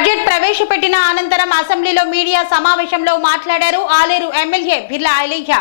Budget ప్రవేశపెట్టిన అనంతరం అసెంబ్లీలో మీడియా సమావేశంలో మాట్లాడారు ఆలేరు ఎమ్మెల్యే బిర్లా ఐలయ్య.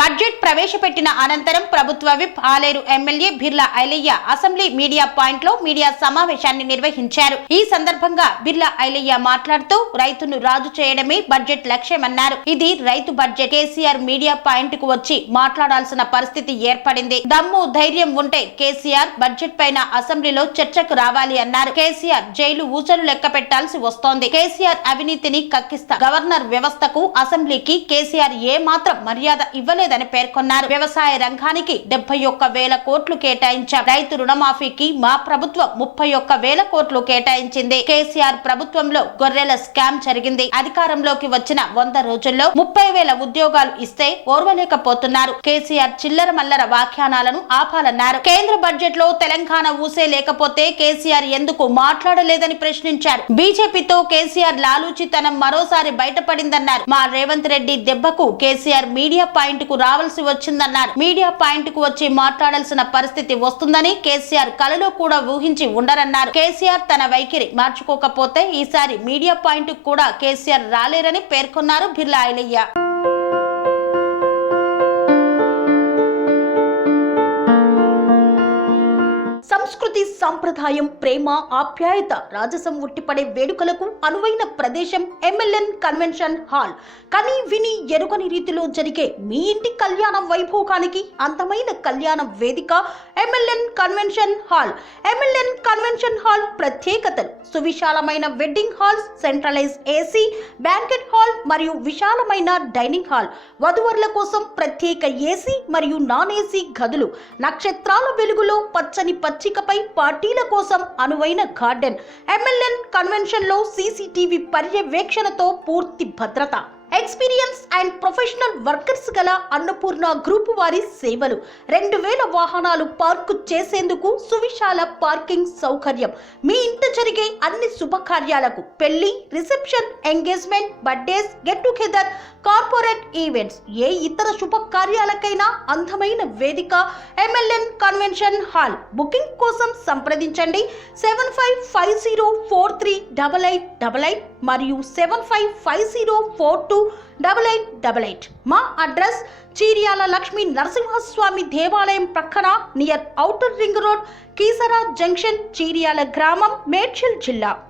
బడ్జెట్ ప్రవేశపెట్టిన అనంతరం ప్రభుత్వ whip Aler MLA Birla Ilaiah assembly media point లో మీడియా సమావేశాన్ని నిర్వహించారు. ఈ సందర్భంగా బిర్లా ఐలయ్య మాట్లాడుతూ రైతును రాజు చేయడమే బడ్జెట్ లక్ష్యమన్నారు. ఇది రైతు బడ్జెట్. కేసీఆర్ మీడియా పాయింట్ కు వచ్చి మాట్లాడాల్సిన పరిస్థితి ఏర్పడింది. దమ్ము ధైర్యం ఉంటే కేసీఆర్ బడ్జెట్ పైన అసెంబ్లీలో చర్చకు రావాలి అన్నారు. కేసీఆర్ జైలు ఊచలు లెక్క పెట్టాల్సి వస్తోంది. కేసీఆర్ అవినీతిని కక్కిస్తా గవర్నర్ వ్యవస్థకు అసెంబ్లీకి కేసీఆర్ ఏ మాత్రం మర్యాద ఇవ్వలేదని పేర్కొన్నారు. వ్యవసాయ రంగానికి 71,000 కోట్లు కేటాయించాం. రైతు రుణమాఫీకి మా ప్రభుత్వం 31,000 కోట్లు కేటాయించింది. కేసీఆర్ ప్రభుత్వంలో గొర్రెల స్కామ్ జరిగింది. అధికారంలోకి వచ్చిన 100 రోజుల్లో 30,000 ఉద్యోగాలు ఇస్తే ఓర్వలేకపోతున్నారు. కేసీఆర్ చిల్లర మల్లర వ్యాఖ్యానాలను ఆపాలన్నారు. కేంద్ర బడ్జెట్ లో తెలంగాణ ఊసే లేకపోతే కేసీఆర్ ఎందుకు మాట్లాడలేదని ప్రశ్నించారు. బీజేపీతో కేసీఆర్ లాలూచితనం మరోసారి బయటపడిందన్నారు. మా రేవంత్ రెడ్డి దెబ్బకు కేసీఆర్ మీడియా పాయింట్ కు రావాల్సి వచ్చిందన్నారు. మీడియా పాయింట్ కు వచ్చి మాట్లాడాల్సిన పరిస్థితి వస్తుందని కేసీఆర్ కలలో కూడా ఊహించి ఉండరన్నారు. కేసీఆర్ తన వైఖరి మార్చుకోకపోతే ఈసారి మీడియా పాయింట్ కు కూడా కేసీఆర్ రాలేరని పేర్కొన్నారు బిర్లా ఐలయ్య. సంస్కృతి, సంప్రదాయం, ప్రేమ, ఆప్యాయత, రాజసం ఉట్టిపడే వేడుకలకు అనువైన ప్రదేశం ఎంఎల్ఎన్ కన్వెన్షన్ హాల్. కని విని ఎరుగని రీతిలో జరిగే మీ ఇంటి కళ్యాణ వైభోగానికి అందమైన కళ్యాణ వేదిక MLN convention hall. MLN convention hall ప్రత్యేకతలు: సువిశాలమైన wedding halls, centralize AC banquet hall మరియు విశాలమైన డైనింగ్ హాల్, వధువరుల కోసం ప్రత్యేక ఏసీ మరియు నాన్ ఏసీ గదులు, నక్షత్రాల వెలుగులో పచ్చని పచ్చికపై పార్టీల కోసం అనువైన గార్డెన్. ఎంఎల్ఎన్ కన్వెన్షన్ లో సీసీటీవీ పర్యవేక్షణతో పూర్తి భద్రత. ఎక్స్పీరియన్స్ అండ్ ప్రొఫెషనల్ వర్కర్స్ గల అన్నపూర్ణ గ్రూప్ వారి సేవలు. 2,000 వాహనాలు పార్కు చేసేందుకు సువిశాల పార్కింగ్ సౌకర్యం. మీ ఇంట జరిగే అన్ని శుభకార్యాలకు, పెళ్లి, reception, engagement, birthdays, get together, corporate events, ఏ ఇతర శుభకార్యాలకైనా అందమైన వేదిక ఎంఎల్ఎన్ కన్వెన్షన్ హాల్. బుకింగ్ కోసం సంప్రదించండి 7550438888 మరియు 7550428888. మా అడ్రస్ చీర్యాల లక్ష్మీ నరసింహస్వామి దేవాలయం ప్రక్కన, near outer ring road, Keesara junction, Cheeryal గ్రామం, మేడ్చల్ జిల్లా.